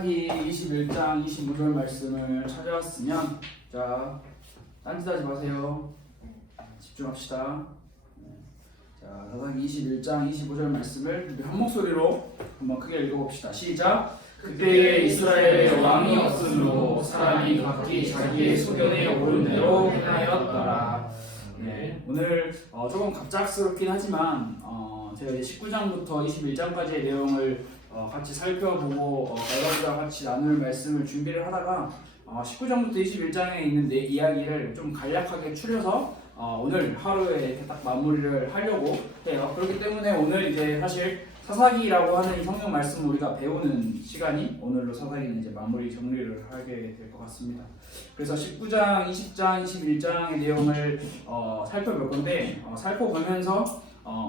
사사기 21장 25절 말씀을 찾아왔으면 자, 딴짓하지 마세요. 집중합시다. 자, 사사기 21장 25절 말씀을 우리 한 목소리로 한번 크게 읽어봅시다. 시작. 그때에 이스라엘에 왕이 없으므로 사람이 각기 자기의 소견에 오른 대로 행하였더라. 네, 오늘 조금 갑작스럽긴 하지만 제가 이제 19장부터 21장까지의 내용을 같이 살펴보고 여러분과 같이 나눌 말씀을 준비를 하다가 19장부터 21장에 있는 내 이야기를 좀 간략하게 추려서 오늘 하루에 이렇게 딱 마무리를 하려고 해요. 그렇기 때문에 오늘 이제 사실 사사기라고 하는 이 성경 말씀을 우리가 배우는 시간이 오늘로 사사기는 이제 마무리 정리를 하게 될 것 같습니다. 그래서 19장, 20장, 21장의 내용을 살펴볼 건데 살펴보면서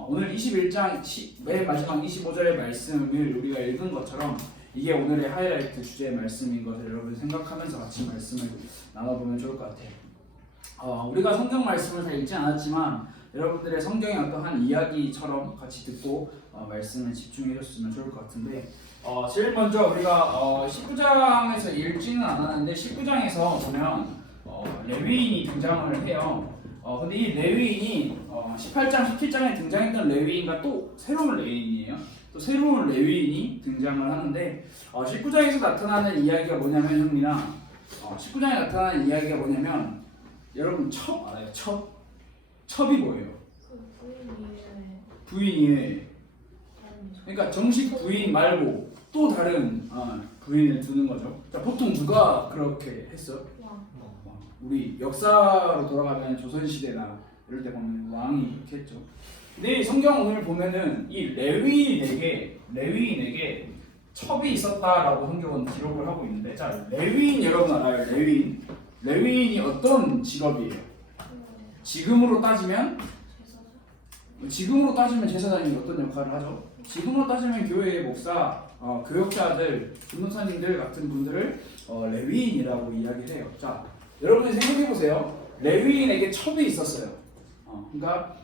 오늘 21장 맨 마지막 25절의 말씀을 우리가 읽은 것처럼 이게 오늘의 하이라이트 주제의 말씀인 것을 여러분 생각하면서 같이 말씀을 나눠보면 좋을 것 같아요. 우리가 성경 말씀을 다 읽지 않았지만 여러분들의 성경의 어떠한 이야기처럼 같이 듣고 말씀에 집중해 줬으면 좋을 것 같은데 제일 먼저 우리가 19장에서 읽지는 않았는데 19장에서 보면 레위인이 등장을 해요. 근데 이 레위인이 18장, 17장에 등장했던 레위인과 또 새로운 레위인이에요. 또 새로운 레위인이 등장을 하는데 19장에서 나타나는 이야기가 뭐냐면 형님이나 19장에 나타나는 이야기가 뭐냐면 여러분 첩 알아요? 첩이 뭐예요? 부인이에요. 그러니까 정식 부인 말고 또 다른 부인을 두는 거죠. 자, 보통 누가 그렇게 했어? 우리 역사로 돌아가면 조선시대나 이럴 때 보면 왕이 그렇게 했죠. 근데 성경 오늘 보면은 이 레위인에게 첩이 있었다라고 성경은 기록을 하고 있는데, 자, 레위인 여러분 알아요? 레위인이 어떤 직업이에요? 지금으로 따지면 제사장이 어떤 역할을 하죠? 지금으로 따지면 교회의 목사, 교역자들, 전도사님들 같은 분들을 레위인이라고 이야기를 해요. 자, 여러분이 생각해 보세요. 레위인에게 첩이 있었어요. 그러니까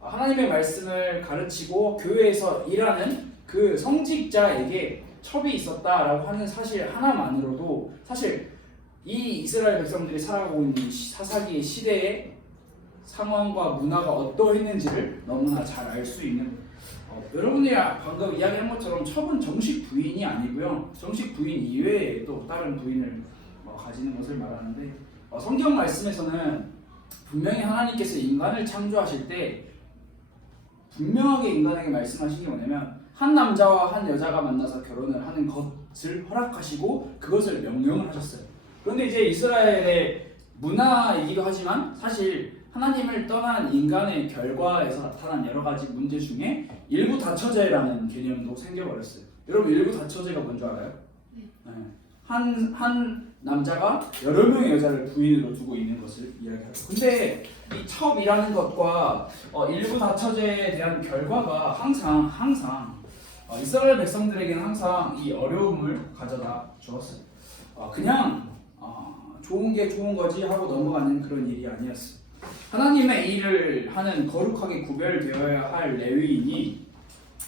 하나님의 말씀을 가르치고 교회에서 일하는 그 성직자에게 첩이 있었다라고 하는 사실 하나만으로도 사실 이 이스라엘 백성들이 살아가고 있는 사사기의 시대의 상황과 문화가 어떠했는지를 너무나 잘 알 수 있는 여러분이 방금 이야기한 것처럼 첩은 정식 부인이 아니고요. 정식 부인 이외에 또 다른 부인을 가지는 것을 말하는데 성경 말씀에서는 분명히 하나님께서 인간을 창조하실 때 분명하게 인간에게 말씀하신 게 뭐냐면 한 남자와 한 여자가 만나서 결혼을 하는 것을 허락하시고 그것을 명령을 하셨어요. 그런데 이제 이스라엘의 문화이기도 하지만 사실 하나님을 떠난 인간의 결과에서 나타난 여러 가지 문제 중에 일부다처제라는 개념도 생겨버렸어요. 여러분 일부다처제가 뭔지 알아요? 네. 한 남자가 여러 명의 여자를 부인으로 두고 있는 것을 이야기하죠. 근데 이 첩이라는 것과 일부다처제에 대한 결과가 항상 이스라엘 백성들에게는 항상 이 어려움을 가져다 주었어요. 그냥 좋은 게 좋은 거지 하고 넘어가는 그런 일이 아니었어요. 하나님의 일을 하는 거룩하게 구별되어야 할 레위인이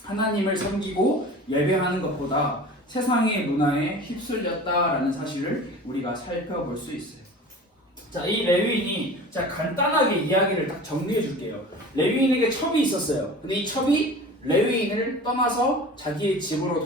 하나님을 섬기고 예배하는 것보다 세상의 문화에 휩쓸렸다라는 사실을 우리가 살펴볼 수 있어요. 자, 이 레위인이 간단하게 이야기를 딱 정리해 줄게요. 레위인에게 첩이 있었어요. 근데 이 첩이 레위인을 떠나서 자기의 집으로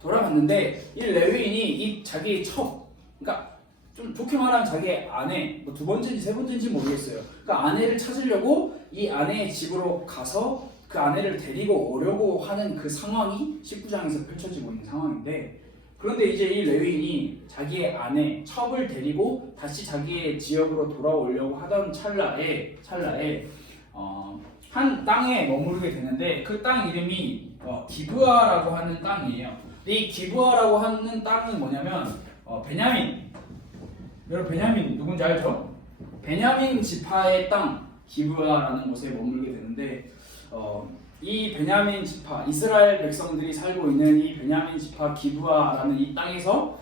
돌아갔는데 이 레위인이 이 자기의 첩, 그러니까 좀 좋게 말하면 자기의 아내, 두 번째인지 세 번째인지 모르겠어요. 그러니까 아내를 찾으려고 이 아내의 집으로 가서 그 아내를 데리고 오려고 하는 그 상황이 19장에서 펼쳐지고 있는 상황인데, 그런데 이제 이 레위인이 자기의 아내 첩을 데리고 다시 자기의 지역으로 돌아오려고 하던 찰나에 한 땅에 머무르게 되는데 그 땅 이름이 기브아라고 하는 땅이에요. 근데 이 기브아라고 하는 땅은 뭐냐면 여러분 베냐민 누군지 알죠? 베냐민 지파의 땅 기브아라는 곳에 머물게 되는데 이 베냐민 지파 이스라엘 백성들이 살고 있는 이 베냐민 지파 기브아라는 이 땅에서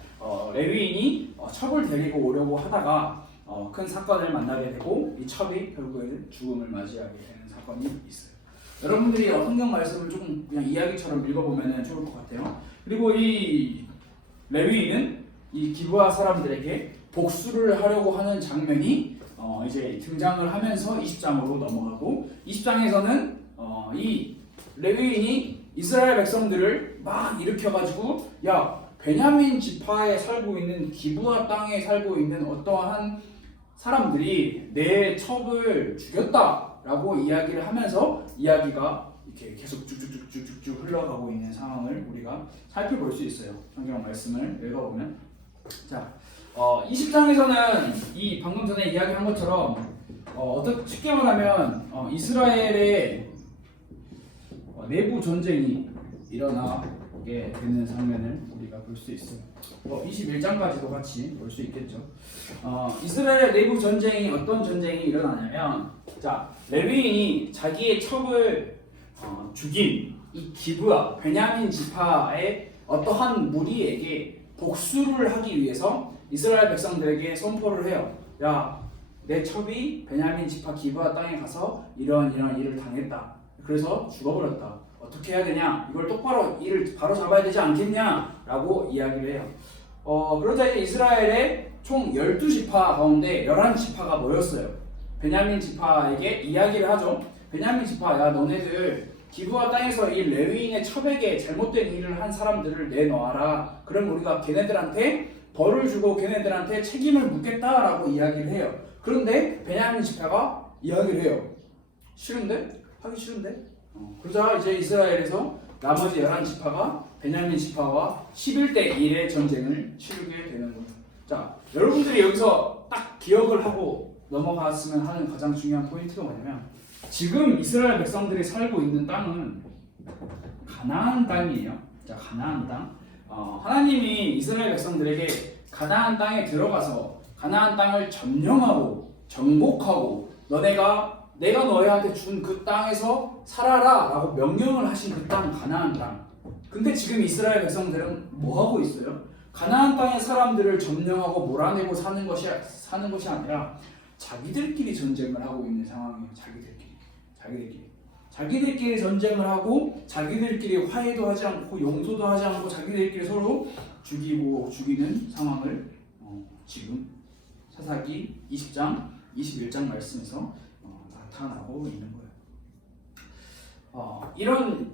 레위인이 첩을 데리고 오려고 하다가 큰 사건을 만나게 되고 이 첩이 결국에는 죽음을 맞이하게 되는 사건이 있어요. 여러분들이 성경 말씀을 조금 그냥 이야기처럼 읽어보면 좋을 것 같아요. 그리고 이 레위인은 이 기브아 사람들에게 복수를 하려고 하는 장면이 이제 등장을 하면서 20장으로 넘어가고 20장에서는 이 레위인이 이스라엘 백성들을 막 일으켜가지고 야 베냐민 지파에 살고 있는 기브아 땅에 살고 있는 어떠한 사람들이 내 첩을 죽였다라고 이야기를 하면서 이야기가 이렇게 계속 쭉쭉쭉쭉쭉 흘러가고 있는 상황을 우리가 살펴볼 수 있어요. 성경 말씀을 읽어보면 자 20장에서는 이 방금 전에 이야기한 것처럼 어떻게 쉽게 말하면 이스라엘의 내부 전쟁이 일어나게 되는 장면을 우리가 볼 수 있어요. 21장까지도 같이 볼 수 있겠죠. 이스라엘 내부 전쟁이 어떤 전쟁이 일어나냐면 자 레위인이 자기의 첩을 죽인 이 기브아 베냐민 지파의 어떠한 무리에게 복수를 하기 위해서 이스라엘 백성들에게 선포를 해요. 야, 내 첩이 베냐민 지파 기브아 땅에 가서 이런 일을 당했다. 그래서 죽어버렸다. 어떻게 해야 되냐? 이걸 똑바로 일을 바로 잡아야 되지 않겠냐? 라고 이야기를 해요. 그러자 이제 이스라엘의 총 12지파 가운데 11지파가 모였어요. 베냐민 지파에게 이야기를 하죠. 베냐민 지파, 야 너네들 기브아 땅에서 이 레위인의 첩에게 잘못된 일을 한 사람들을 내놓아라. 그럼 우리가 걔네들한테 벌을 주고 걔네들한테 책임을 묻겠다라고 이야기를 해요. 그런데 베냐민 지파가 이야기를 해요. 싫은데? 하기 싫은데? 그러자 이제 이스라엘에서 나머지 11지파가 베냐민 지파와 11대 1의 전쟁을 치르게 되는 거예요. 자, 여러분들이 여기서 딱 기억을 하고 넘어갔으면 하는 가장 중요한 포인트가 뭐냐면 지금 이스라엘 백성들이 살고 있는 땅은 가나안 땅이에요. 자, 가나안 땅. 하나님이 이스라엘 백성들에게 가나안 땅에 들어가서 가나안 땅을 점령하고 정복하고 내가 너희한테 준 그 땅에서 살아라 라고 명령을 하신 그 땅 가나안 땅. 근데 지금 이스라엘 백성들은 뭐 하고 있어요? 가나안 땅의 사람들을 점령하고 몰아내고 사는 것이 아니라 자기들끼리 전쟁을 하고 있는 상황이에요. 자기들끼리 전쟁을 하고 자기들끼리 화해도 하지 않고 용서도 하지 않고 자기들끼리 서로 죽이는 상황을 지금 사사기 20장 21장 말씀에서 나타나고 있는 거예요. 이런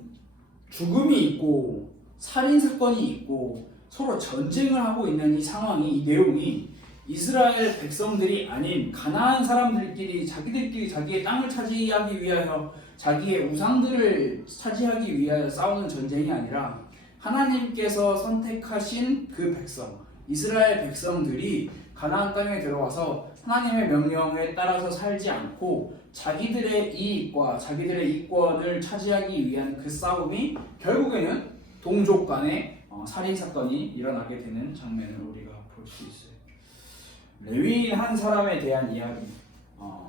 죽음이 있고 살인 사건이 있고 서로 전쟁을 하고 있는 이 상황이, 이 내용이 이스라엘 백성들이 아닌 가나안 사람들끼리 자기들끼리 자기의 땅을 차지하기 위하여 자기의 우상들을 차지하기 위하여 싸우는 전쟁이 아니라 하나님께서 선택하신 그 백성, 이스라엘 백성들이 가나안 땅에 들어와서 하나님의 명령에 따라서 살지 않고 자기들의 이익과 자기들의 이권을 차지하기 위한 그 싸움이 결국에는 동족 간의 살인사건이 일어나게 되는 장면을 우리가 볼 수 있어요. 레위인 한 사람에 대한 이야기,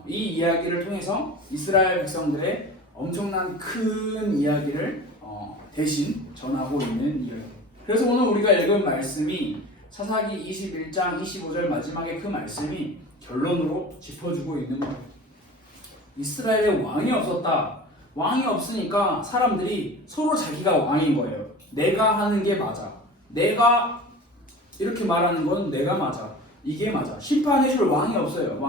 이 이야기를 통해서 이스라엘 백성들의 엄청난 큰 이야기를 대신 전하고 있는 이야기. 그래서 오늘 우리가 읽은 말씀이 사사기 21장 25절 마지막에 그 말씀이 결론으로 짚어주고 있는 거예요. 이스라엘에 왕이 없었다. 왕이 없으니까 사람들이 서로 자기가 왕인 거예요. 내가 하는 게 맞아. 내가 이렇게 말하는 건 내가 맞아. 이게 맞아. 심판해줄 왕이 없어요.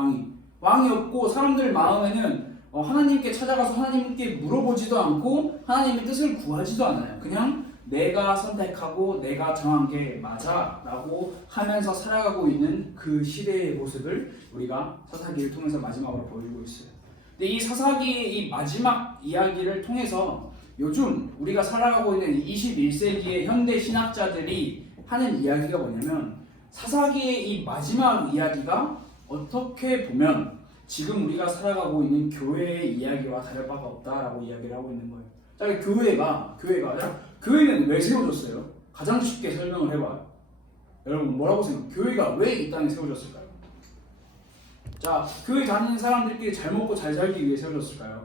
왕이 없고 사람들 마음에는 하나님께 찾아가서 하나님께 물어보지도 않고 하나님의 뜻을 구하지도 않아요. 그냥 내가 선택하고 내가 정한 게 맞아 라고 하면서 살아가고 있는 그 시대의 모습을 우리가 사사기를 통해서 마지막으로 보여주고 있어요. 근데 이 사사기의 이 마지막 이야기를 통해서 요즘 우리가 살아가고 있는 21세기의 현대 신학자들이 하는 이야기가 뭐냐면 사사기의 이 마지막 이야기가 어떻게 보면 지금 우리가 살아가고 있는 교회의 이야기와 다를 바가 없다라고 이야기를 하고 있는 거예요. 자, 교회는 왜 세워졌어요? 가장 쉽게 설명을 해봐요. 여러분 뭐라고 생각해요? 교회가 왜 이 땅에 세워졌을까요? 자, 교회 다니는 사람들끼리 잘 먹고 잘 살기 위해 세워졌을까요?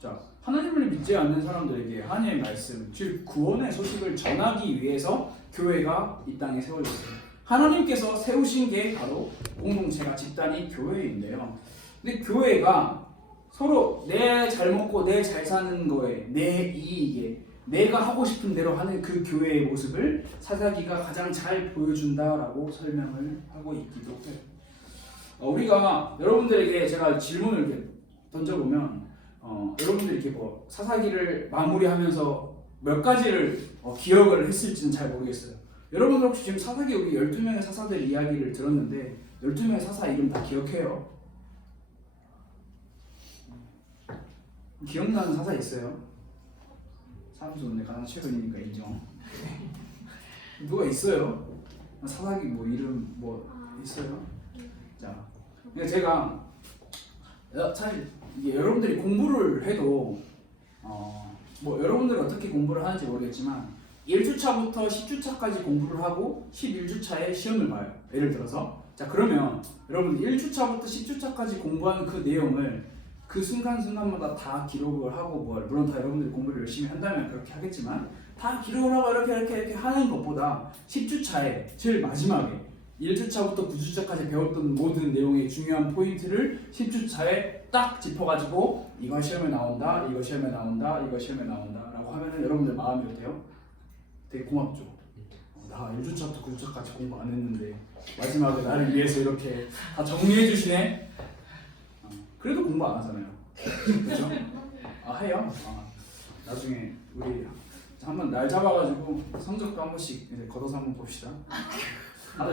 자, 하나님을 믿지 않는 사람들에게 하나님의 말씀, 즉 구원의 소식을 전하기 위해서 교회가 이 땅에 세워졌어요. 하나님께서 세우신 게 바로 공동체가 집단이 교회인데요. 근데 교회가 서로 내 잘 먹고 내 잘 사는 거에, 내 이익에 내가 하고 싶은 대로 하는 그 교회의 모습을 사사기가 가장 잘 보여준다라고 설명을 하고 있기도 해요. 우리가 여러분들에게 제가 질문을 이렇게 던져보면 여러분들이 이렇게 뭐 사사기를 마무리하면서 몇 가지를 기억을 했을지는 잘 모르겠어요. 여러분들 혹시 지금 사사기 여기 12명의 사사들 이야기를 들었는데 12명의 사사 이름 다 기억해요? 기억나는 사사 있어요? 삼손 가장 최근이니까 인정. 누가 있어요? 사사기 뭐 이름 뭐 있어요? 자, 그러니까 제가 사실 이게 여러분들이 공부를 해도 뭐 여러분들이 어떻게 공부를 하는지 모르겠지만 1주차부터 10주차까지 공부를 하고 11주차에 시험을 봐요. 예를 들어서 자 그러면 여러분 1주차부터 10주차까지 공부하는 그 내용을 그 순간순간마다 다 기록을 하고 뭐 물론 다 여러분들이 공부를 열심히 한다면 그렇게 하겠지만 다 기록을 하고 이렇게 하는 것보다 10주차에 제일 마지막에 1주차부터 9주차까지 배웠던 모든 내용의 중요한 포인트를 10주차에 딱 짚어가지고 이거 시험에 나온다, 이거 시험에 나온다, 이거 시험에 나온다 라고 하면은 여러분들 마음이 어때요? 되게 고맙죠? 나 1주차부터 9주차까지 공부 안 했는데 마지막에 나를 위해서 이렇게 다 정리해 주시네? 그래도 공부 안 하잖아요. 그렇죠? 해요? 나중에 우리 한번 날 잡아가지고 성적도 한 번씩 이제 걷어서 한번 봅시다.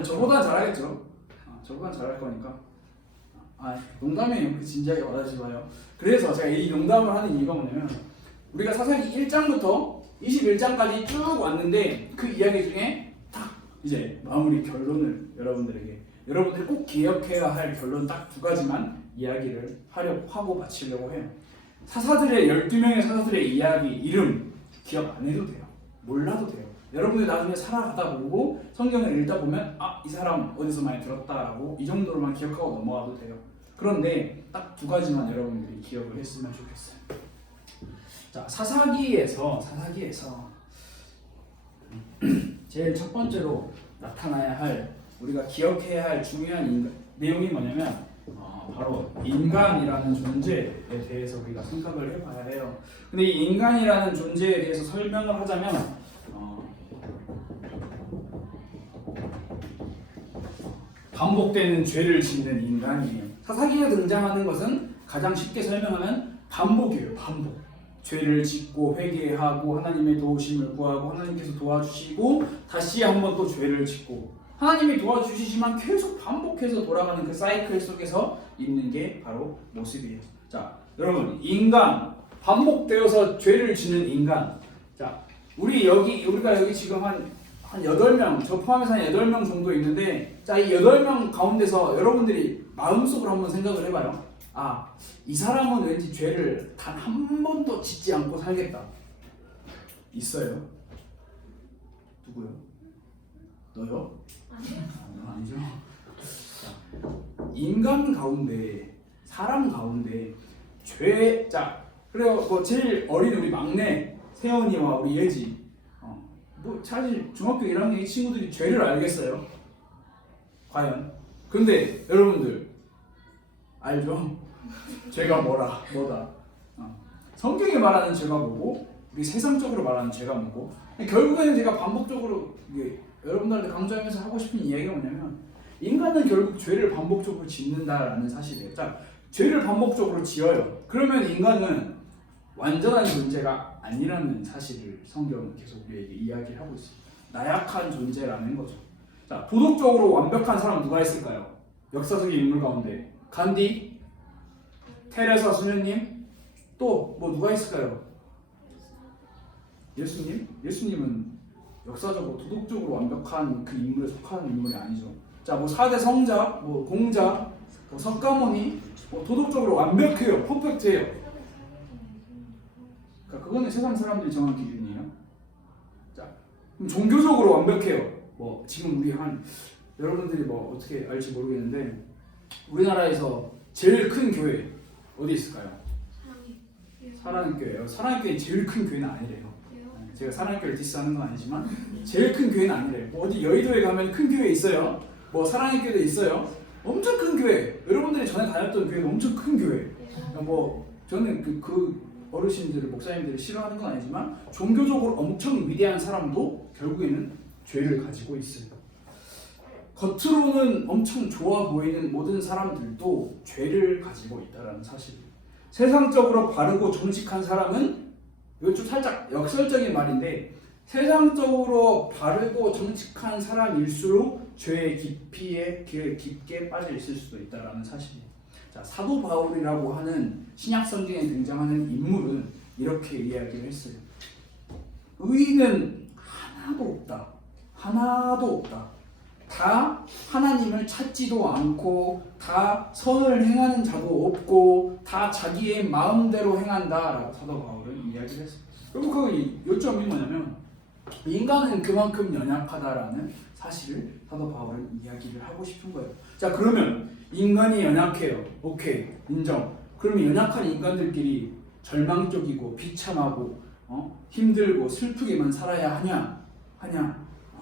저보다 잘하겠죠? 저보다 잘할 거니까. 농담이에요. 진지하게 말하지 마요. 그래서 제가 이 농담을 하는 이유가 뭐냐면 우리가 사사기 1장부터 21장까지 쭉 왔는데 그 이야기 중에 딱 이제 마무리 결론을 여러분들이 꼭 기억해야 할 결론 딱 두 가지만 이야기를 하고 마치려고 해요. 사사들의 12명의 사사들의 이야기 이름 기억 안 해도 돼요. 몰라도 돼요. 여러분들 나중에 살아가다 보고 성경을 읽다 보면 이 사람 어디서 많이 들었다라고 이 정도로만 기억하고 넘어가도 돼요. 그런데 딱 두 가지만 여러분들이 기억을 했으면 좋겠어요. 자, 사사기에서 제일 첫 번째로 나타나야 할 우리가 기억해야 할 중요한 내용이 뭐냐면 바로 인간이라는 존재에 대해서 우리가 생각을 해봐야 해요. 근데 이 인간이라는 존재에 대해서 설명을 하자면 반복되는 죄를 짓는 인간이에요. 사사기에 등장하는 것은 가장 쉽게 설명하면 반복이에요. 반복. 죄를 짓고 회개하고 하나님의 도우심을 구하고 하나님께서 도와주시고 다시 한번 또 죄를 짓고 하나님이 도와주시지만 계속 반복해서 돌아가는 그 사이클 속에서 있는 게 바로 모습이에요. 자, 여러분 인간 반복되어서 죄를 짓는 인간. 자, 우리가 여기 지금 한 8명, 저 포함해서 한 8명 정도 있는데 자, 이 8명 가운데서 여러분들이 마음속으로 한번 생각을 해봐요. 이 사람은 왠지 죄를 단 한 번도 짓지 않고 살겠다. 있어요? 누구요? 너요? 아니죠. 인간 가운데, 사람 가운데 그래요. 뭐 제일 어린 우리 막내 세연이와 우리 예지. 뭐 사실 중학교 1학년 이 친구들이 죄를 알겠어요? 과연? 근데 여러분들 알죠? 죄가 뭐다? 성경이 말하는 죄가 뭐고 우리 세상적으로 말하는 죄가 뭐고 결국에는 제가 반복적으로 여러분들한테 강조하면서 하고 싶은 이야기가 뭐냐면 인간은 결국 죄를 반복적으로 짓는다라는 사실이에요. 자, 죄를 반복적으로 지어요. 그러면 인간은 완전한 존재가 아니라는 사실을 성경은 계속 우리에게 이야기하고 있습니다. 나약한 존재라는 거죠. 자, 도덕적으로 완벽한 사람 누가 있을까요? 역사적인 인물 가운데 간디, 테레사 수녀님, 또 뭐 누가 있을까요? 예수님? 예수님은 역사적으로 도덕적으로 완벽한 그 인물에 속하는 인물이 아니죠. 자, 뭐 4대 성자, 뭐 공자, 뭐 석가모니, 뭐 도덕적으로 완벽해요, 퍼펙트해요. 그러니까 그거는 세상 사람들이 정한 기준이에요. 자, 그럼 종교적으로 완벽해요. 뭐 지금 여러분들이 뭐 어떻게 알지 모르겠는데 우리나라에서 제일 큰 교회 어디 있을까요? 사랑의 교회예요. 사랑의 교회 제일 큰 교회는 아니래요. 제가 사랑의 교회를 디스하는 건 아니지만 제일 큰 교회는 아니래요. 뭐 어디 여의도에 가면 큰 교회 있어요. 뭐 사랑의 교회도 있어요. 엄청 큰 교회. 여러분들이 전에 다녔던 교회도 엄청 큰 교회. 뭐 저는 어르신들을 목사님들을 싫어하는 건 아니지만 종교적으로 엄청 위대한 사람도 결국에는 죄를 가지고 있어요. 겉으로는 엄청 좋아 보이는 모든 사람들도 죄를 가지고 있다는 사실. 세상적으로 바르고 정직한 사람은, 이건 좀 살짝 역설적인 말인데, 세상적으로 바르고 정직한 사람일수록 죄의 깊이에 깊게 빠져 있을 수도 있다는 사실이에요. 자, 사도 바울이라고 하는 신약 성경에 등장하는 인물은 이렇게 이야기를 했어요. 의인은 하나도 없다. 하나도 없다. 다 하나님을 찾지도 않고 다 선을 행하는 자도 없고 다 자기의 마음대로 행한다라고 사도 바울은 이야기를 했어요. 그리고 그 요점이 뭐냐면 인간은 그만큼 연약하다라는 사실을 사도 바울은 이야기를 하고 싶은 거예요. 자, 그러면 인간이 연약해요. 오케이, 인정. 그러면 연약한 인간들끼리 절망적이고 비참하고 힘들고 슬프게만 살아야 하냐?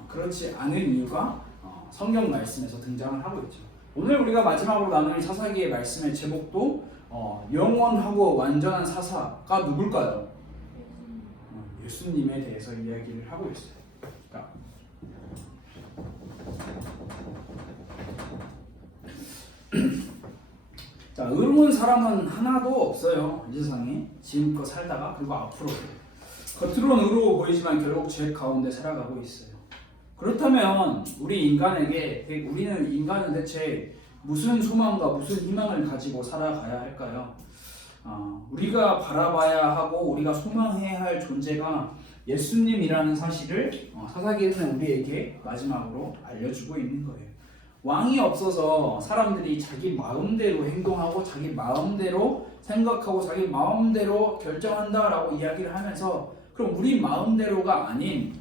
그렇지 않은 이유가 성경 말씀에서 등장을 하고 있죠. 오늘 우리가 마지막으로 나눌 사사기의 말씀의 제목도 영원하고 완전한 사사가 누굴까요? 예수님에 대해서 이야기를 하고 있어요. 그러니까 자, 의로운 사람은 하나도 없어요. 이 세상에 지금껏 살다가 그리고 앞으로 겉으로는 의로워 보이지만 결국 죄 가운데 살아가고 있어요. 그렇다면 우리는 인간은 대체 무슨 소망과 무슨 희망을 가지고 살아가야 할까요? 우리가 바라봐야 하고 우리가 소망해야 할 존재가 예수님이라는 사실을 사사기는 우리에게 마지막으로 알려주고 있는 거예요. 왕이 없어서 사람들이 자기 마음대로 행동하고 자기 마음대로 생각하고 자기 마음대로 결정한다라고 이야기를 하면서 그럼 우리 마음대로가 아닌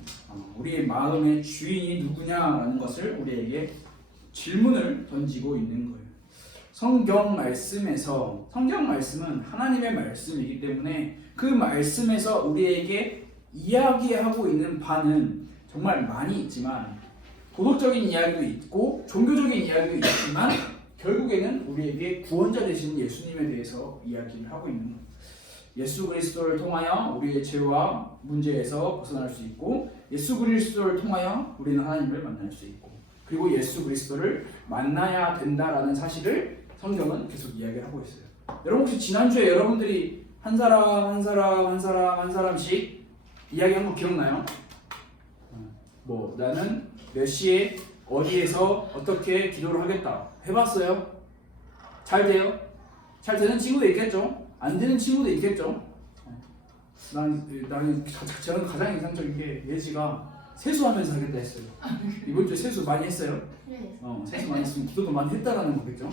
우리의 마음의 주인이 누구냐라는 것을 우리에게 질문을 던지고 있는 거예요. 성경 말씀은 하나님의 말씀이기 때문에 그 말씀에서 우리에게 이야기하고 있는 바는 정말 많이 있지만 도덕적인 이야기도 있고 종교적인 이야기도 있지만 결국에는 우리에게 구원자 되신 예수님에 대해서 이야기를 하고 있는 거예요. 예수 그리스도를 통하여 우리의 죄와 문제에서 벗어날 수 있고 예수 그리스도를 통하여 우리는 하나님을 만날 수 있고 그리고 예수 그리스도를 만나야 된다라는 사실을 성경은 계속 이야기를 하고 있어요. 여러분 혹시 지난주에 여러분들이 한 사람씩 이야기한 거 기억나요? 나는 몇 시에 어디에서 어떻게 기도를 하겠다 해봤어요? 잘 돼요? 잘 되는 친구도 있겠죠? 안 되는 친구도 있겠죠? 저는 가장 인상적인 게 예지가 세수하면서 하겠다 했어요. 이번 주에 세수 많이 했어요? 네. 세수 많이 했으면 기도도 많이 했다라는 거겠죠?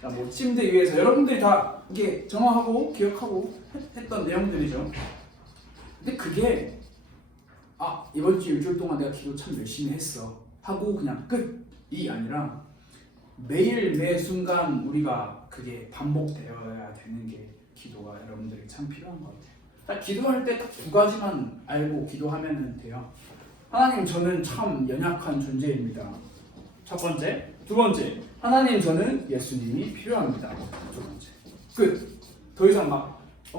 자, 침대 위에서 여러분들이 다 이게 정화하고 기억하고 했던 내용들이죠. 근데 그게 이번 주 일주일 동안 내가 기도 참 열심히 했어 하고 그냥 끝이 아니라 매일 매 순간 우리가 그게 반복되어야 되는 게 기도가 여러분들이 참 필요한 것 같아요. 딱 기도할 때 딱 두 가지만 알고 기도하면 돼요. 하나님, 저는 참 연약한 존재입니다. 첫 번째. 두 번째, 하나님, 저는 예수님이 필요합니다. 두 번째. 끝. 더 이상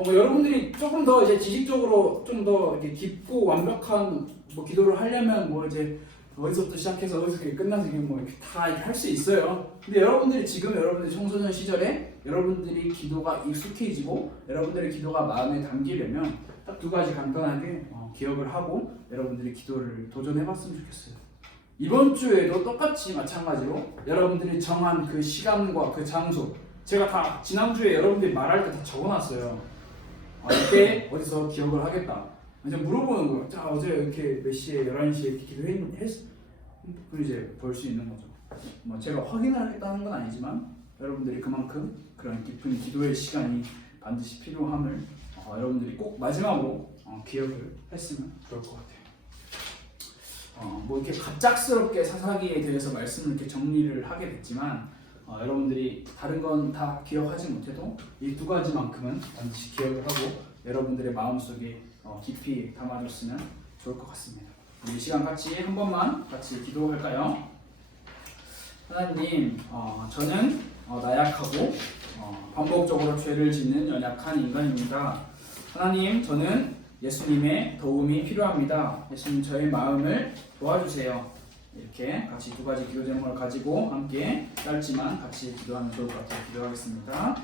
여러분들이 조금 더 이제 지식적으로 좀 더 이렇게 깊고 완벽한 기도를 하려면 이제 어디서부터 시작해서 어디서 끝나서 이렇게 다 할 수 있어요. 근데 여러분들이 청소년 시절에 여러분들이 기도가 익숙해지고 여러분들의 기도가 마음에 담기려면 딱 두 가지 간단하게 기억을 하고 여러분들이 기도를 도전해봤으면 좋겠어요. 이번 주에도 똑같이 마찬가지로 여러분들이 정한 그 시간과 그 장소, 제가 다 지난주에 여러분들이 말할 때 다 적어놨어요. 이때 어디서 기억을 하겠다. 이제 물어보는 거예요. 자, 어제 이렇게 몇 시에 11시에 이렇게 기도했어? 그럼 이제 볼 수 있는 거죠. 제가 확인을 하겠다는 건 아니지만 여러분들이 그만큼 그런 깊은 기도의 시간이 반드시 필요함을 여러분들이 꼭 마지막으로 기억을 했으면 좋을 것 같아요. 이렇게 갑작스럽게 사사기에 대해서 말씀을 이렇게 정리를 하게 됐지만 여러분들이 다른 건 다 기억하지 못해도 이 두 가지만큼은 반드시 기억을 하고 여러분들의 마음속에 깊이 담아줬으면 좋을 것 같습니다. 우리 이 시간 같이 한 번만 같이 기도할까요? 하나님, 저는 나약하고 반복적으로 죄를 짓는 연약한 인간입니다. 하나님, 저는 예수님의 도움이 필요합니다. 예수님, 저의 마음을 도와주세요. 이렇게 같이 두 가지 기도 제목을 가지고 함께 짧지만 같이 기도하면 좋을 것 같아요. 기도하겠습니다.